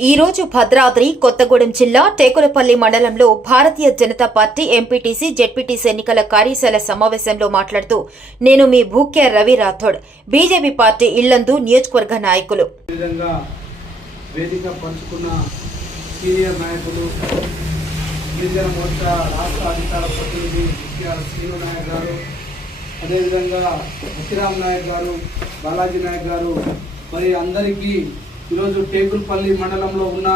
ఈ రోజు భద్రాద్రి కొత్తగూడెం జిల్లా టేకులపల్లి మండలంలో Bharatiya Janata party MPTC ZPTC ఎన్నికల కార్యశాల సమావేశంలో మాట్లాడుతూ నేను మీ భూక్య రవి రాథోడ్ బీజేపీ పార్టీ ఇల్లందు నియోజకవర్గ నాయకులు బాలాజీ నాయక్ గారు మరి అందరికీ ఈరోజు టేకులపల్లి మండలంలో ఉన్న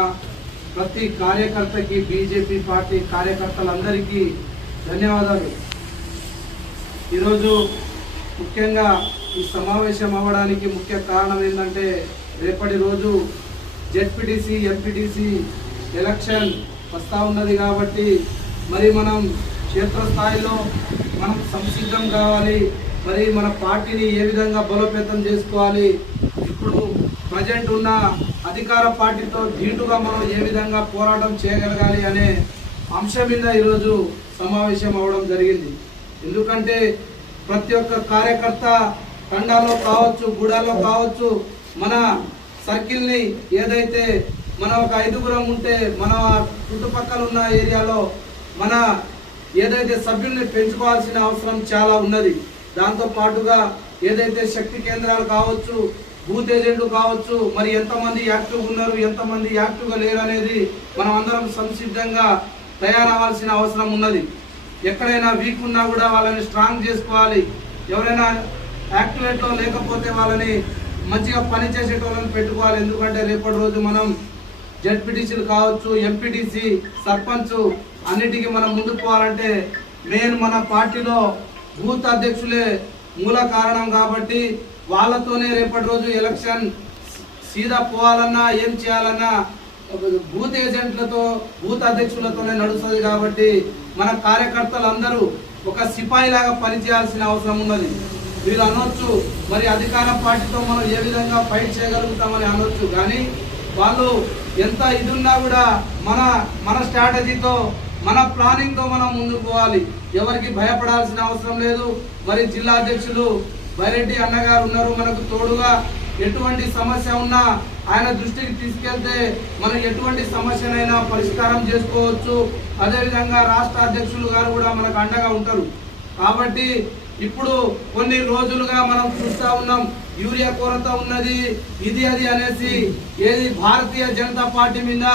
ప్రతి కార్యకర్తకి బీజేపీ పార్టీ కార్యకర్తలందరికీ ధన్యవాదాలు. ఈరోజు ముఖ్యంగా ఈ సమావేశం అవ్వడానికి ముఖ్య కారణం ఏంటంటే రేపటి రోజు జెడ్పీటీసీ ఎంపీటీసీ ఎలక్షన్ వస్తూ ఉన్నది కాబట్టి మరి మనం క్షేత్రస్థాయిలో మనం సంసిద్ధం కావాలి. మరి మన పార్టీని ఏ విధంగా బలోపేతం చేసుకోవాలి, ఇప్పుడు ప్రజెంట్ ఉన్న అధికార పార్టీతో ధీటుగా మనం ఏ విధంగా పోరాటం చేయగలగాలి అనే అంశం మీద ఈరోజు సమావేశం అవ్వడం జరిగింది. ఎందుకంటే ప్రతి ఒక్క కార్యకర్త తండాలో కావచ్చు, గూడాలో కావచ్చు, మన సర్కిల్ని ఏదైతే మన ఒక 5గురం ఉంటే మన చుట్టుపక్కల ఉన్న ఏరియాలో మన ఏదైతే సభ్యుల్ని పెంచుకోవాల్సిన అవసరం చాలా ఉన్నది. దాంతో పాటుగా ఏదైతే శక్తి కేంద్రాలు కావచ్చు, బూత్ ఏజెంట్లు కావచ్చు, మరి ఎంతమంది యాక్టివ్గా ఉన్నారు, ఎంతమంది యాక్టివ్గా లేరు అనేది మనం అందరం సంసిద్ధంగా తయారవ్వాల్సిన అవసరం ఉన్నది. ఎక్కడైనా వీక్ ఉన్నా కూడా వాళ్ళని స్ట్రాంగ్ చేసుకోవాలి. ఎవరైనా యాక్టివేట్లో లేకపోతే వాళ్ళని మంచిగా పనిచేసేటోళ్ళని పెట్టుకోవాలి. ఎందుకంటే రేపటి రోజు మనం జెడ్పీటీసీలు కావచ్చు, ఎంపీటీసీ, సర్పంచ్ అన్నిటికీ మనం ముందుకు పోవాలంటే మెయిన్ మన పార్టీలో బూత్ అధ్యక్షులే మూల కారణం. కాబట్టి వాళ్ళతోనే రేపటి రోజు ఎలక్షన్ సీదా పోవాలన్నా ఏం చేయాలన్నా బూత్ ఏజెంట్లతో బూత్ అధ్యక్షులతోనే నడుస్తుంది. కాబట్టి మన కార్యకర్తలందరూ ఒక సిపాయిలాగా పనిచేయాల్సిన అవసరం ఉన్నది. వీళ్ళు అనొచ్చు మరి అధికార పార్టీతో మనం ఏ విధంగా ఫైట్ చేయగలుగుతామని అనొచ్చు, కానీ వాళ్ళు ఎంత ఇదున్నా కూడా మన స్ట్రాటజీతో మన ప్లానింగ్తో మనం ముందుకు పోవాలి. ఎవరికి భయపడాల్సిన అవసరం లేదు. మరి జిల్లా అధ్యక్షులు బైరెడ్డి అన్నగారు ఉన్నారు మనకు తోడుగా. ఎటువంటి సమస్య ఉన్నా ఆయన దృష్టికి తీసుకెళ్తే మనం ఎటువంటి సమస్యనైనా పరిష్కారం చేసుకోవచ్చు. అదేవిధంగా రాష్ట్ర అధ్యక్షులు గారు కూడా మనకు అండగా ఉంటారు. కాబట్టి ఇప్పుడు కొన్ని రోజులుగా మనం చూస్తూ ఉన్నాం, యూరియా కొరత ఉన్నది, ఇది అది అనేసి ఏది భారతీయ జనతా పార్టీ మీద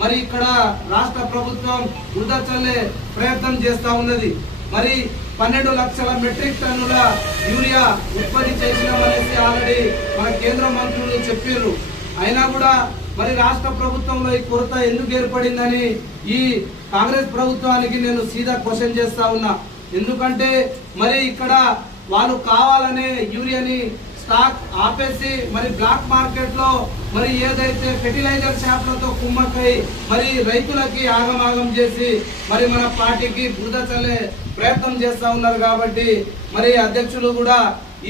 మరి ఇక్కడ రాష్ట్ర ప్రభుత్వం వృధా చల్లే ప్రయత్నం చేస్తూ ఉన్నది. మరి 12 లక్షల మెట్రిక్ టన్నుల యూరియా ఉత్పత్తి చేసినామనేసి ఆల్రెడీ మన కేంద్ర మంత్రులు చెప్పారు. అయినా కూడా మరి రాష్ట్ర ప్రభుత్వంలో ఈ కొరత ఎందుకు ఏర్పడిందని ఈ కాంగ్రెస్ ప్రభుత్వానికి నేను సీదా క్వశ్చన్ చేస్తా ఉన్నా. ఎందుకంటే మరి ఇక్కడ వాళ్ళు కావాలనే యూరియాని స్టాక్ ఆపేసి మరి బ్లాక్ మార్కెట్లో మరి ఏదైతే ఫెర్టిలైజర్ షాప్లతో కుమ్మక్కై మరి రైతులకి ఆగమాగం చేసి మరి మన పార్టీకి బురద చల్లే ప్రయత్నం చేస్తూ ఉన్నారు. కాబట్టి మరి అధ్యక్షులు కూడా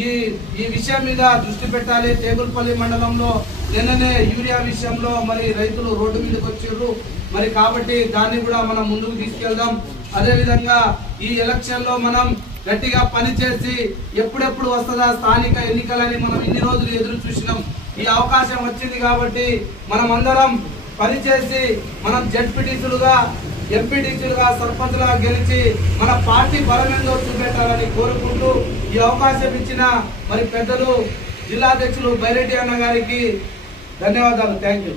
ఈ విషయం మీద దృష్టి పెట్టాలి. టేకులపల్లి మండలంలో నిన్ననే యూరియా విషయంలో మరి రైతులు రోడ్డు మీదకి వచ్చారు. మరి కాబట్టి దాన్ని కూడా మనం ముందుకు తీసుకెళ్దాం. అదేవిధంగా ఈ ఎలక్షన్లో మనం గట్టిగా పనిచేసి ఎప్పుడెప్పుడు వస్తుందా స్థానిక ఎన్నికలని మనం ఇన్ని రోజులు ఎదురు చూసినాం. ఈ అవకాశం వచ్చింది కాబట్టి మనం అందరం పనిచేసి మనం జెడ్పీటీసీలుగా, ఎంపీటీసీలుగా, సర్పంచ్లుగా గెలిచి మన పార్టీ బలమేందో చూపెట్టాలని కోరుకుంటూ ఈ అవకాశం ఇచ్చిన మరి పెద్దలు జిల్లా అధ్యక్షులు బైరెడ్డి అన్న గారికి ధన్యవాదాలు. Thank you.